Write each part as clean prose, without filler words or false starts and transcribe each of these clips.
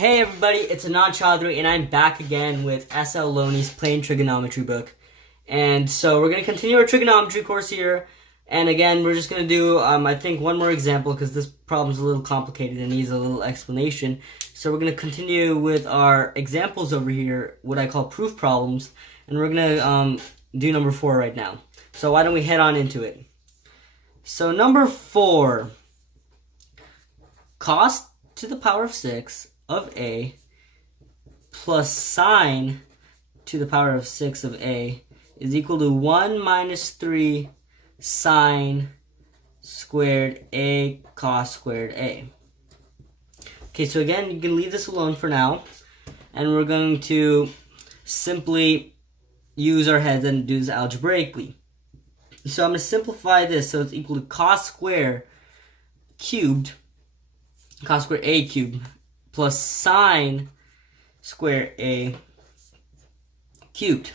Hey everybody, it's Anand Chaudhary and I'm back again with SL Loney's Plain Trigonometry book. And so we're going to continue our trigonometry course here. And again, we're just going to do, I think, one more example because this problem's a little complicated and needs a little explanation. So we're going to continue with our examples over here, what I call proof problems. And we're going to do number 4 right now. So why don't we head on into it. So number 4, cos to the power of 6 of a plus sine to the power of 6 of a is equal to 1 minus 3 sine squared a cos squared a. Okay, so again, you can leave this alone for now, and we're going to simply use our heads and do this algebraically. So I'm going to simplify this so it's equal to cos square cubed, cos square a cubed, plus sine square a cubed.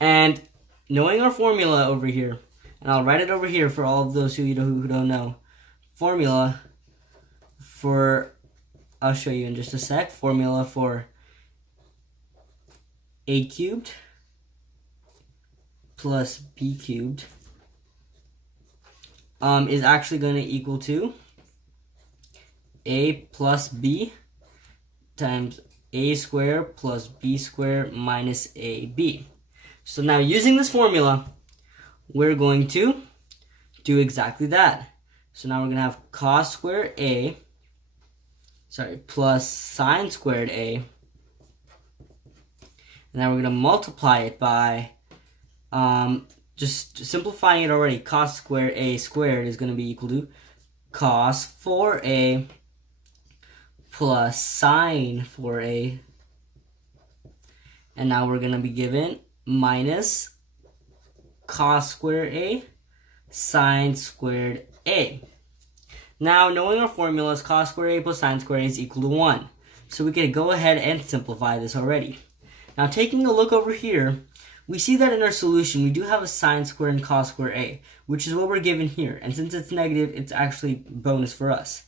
And knowing our formula over here, and I'll write it over here for all of those who don't know, formula for, I'll show you in just a sec, formula for a cubed plus b cubed is actually going to equal to a plus b times a squared plus b squared minus ab. So now using this formula, we're going to do exactly that. So now we're going to have cos squared a, plus sine squared a, and now we're going to multiply it by, just simplifying it already, cos squared a squared is going to be equal to cos 4a plus sine 4a, and now we're going to be given minus cos squared a sine squared a. Now, knowing our formulas, cos squared a plus sine squared a is equal to 1. So we can go ahead and simplify this already. Now, taking a look over here, we see that in our solution, we do have a sine squared and cos squared a, which is what we're given here. And since it's negative, it's actually bonus for us.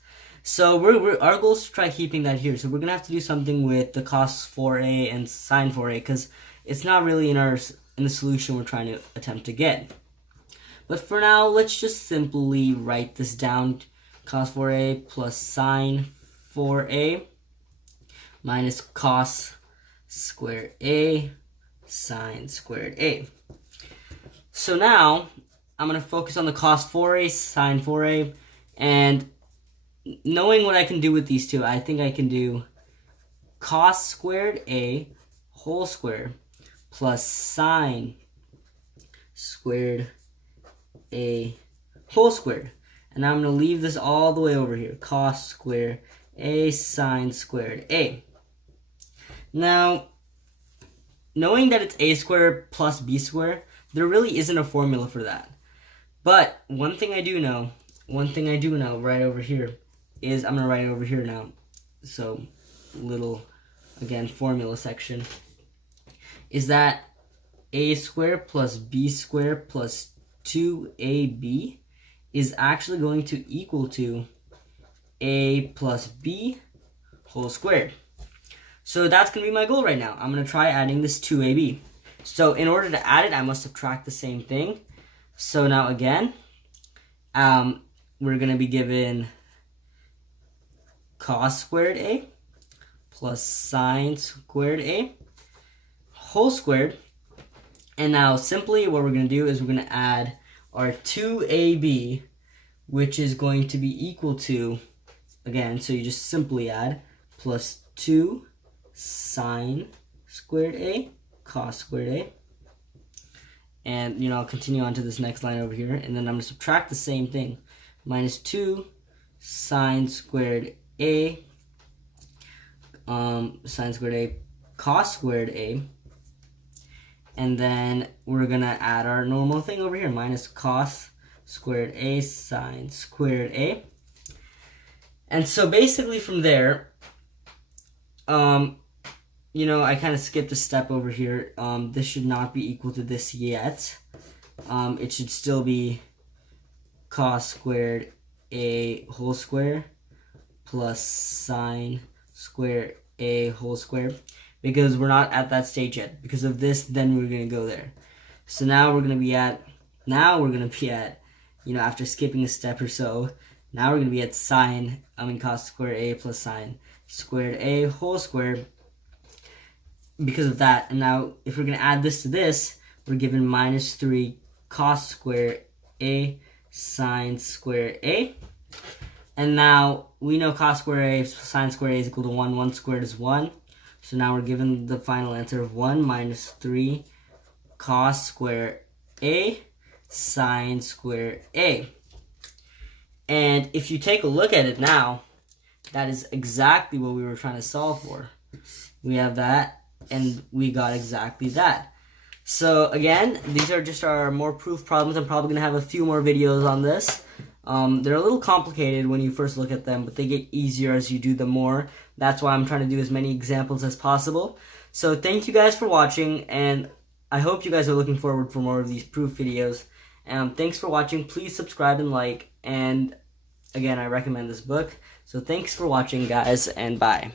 So our goal is to try keeping that here. So we're going to have to do something with the cos 4a and sine 4a because it's not really in the solution we're trying to attempt to get. But for now, let's just simply write this down. Cos 4a plus sine 4a minus cos squared a sine squared a. So now I'm going to focus on the cos 4a, sine 4a, and knowing what I can do with these two, I think I can do cos squared a whole square plus sine squared a whole squared. And I'm going to leave this all the way over here. Cos squared a sine squared a. Now, knowing that it's a squared plus b squared, there really isn't a formula for that. But one thing I do know right over here, is I'm going to write it over here now. So, little, again, formula section. Is that a squared plus b squared plus 2ab is actually going to equal to a plus b whole squared. So that's going to be my goal right now. I'm going to try adding this 2ab. So in order to add it, I must subtract the same thing. So now again, we're going to be given cos squared a plus sine squared a whole squared. And now simply what we're going to do is we're going to add our 2ab, which is going to be equal to, again, so you just simply add plus 2 sine squared a cos squared a. And, I'll continue on to this next line over here. And then I'm going to subtract the same thing. Minus 2 sine squared a, sine squared a, cos squared a. And then we're going to add our normal thing over here. Minus cos squared a sine squared a. And so basically from there, I kind of skipped a step over here. This should not be equal to this yet. It should still be cos squared a whole square plus sine squared a whole square, because we're not at that stage yet. Because of this, then we're going to go there. So now we're going to be at, you know, after skipping a step or so, now we're going to be at cos squared a plus sine squared a whole square because of that. And now if we're going to add this to this, we're given minus 3 cos squared a sine squared a. And now we know cos squared a plus sine squared a is equal to 1. 1 squared is 1. So now we're given the final answer of 1 minus 3 cos squared a sine squared a. And if you take a look at it now, that is exactly what we were trying to solve for. We have that, and we got exactly that. So again, these are just our more proof problems. I'm probably going to have a few more videos on this. They're a little complicated when you first look at them, but they get easier as you do them more. That's why I'm trying to do as many examples as possible. So thank you guys for watching, and I hope you guys are looking forward for more of these proof videos. Thanks for watching. Please subscribe and like, and again, I recommend this book. So thanks for watching, guys, and bye.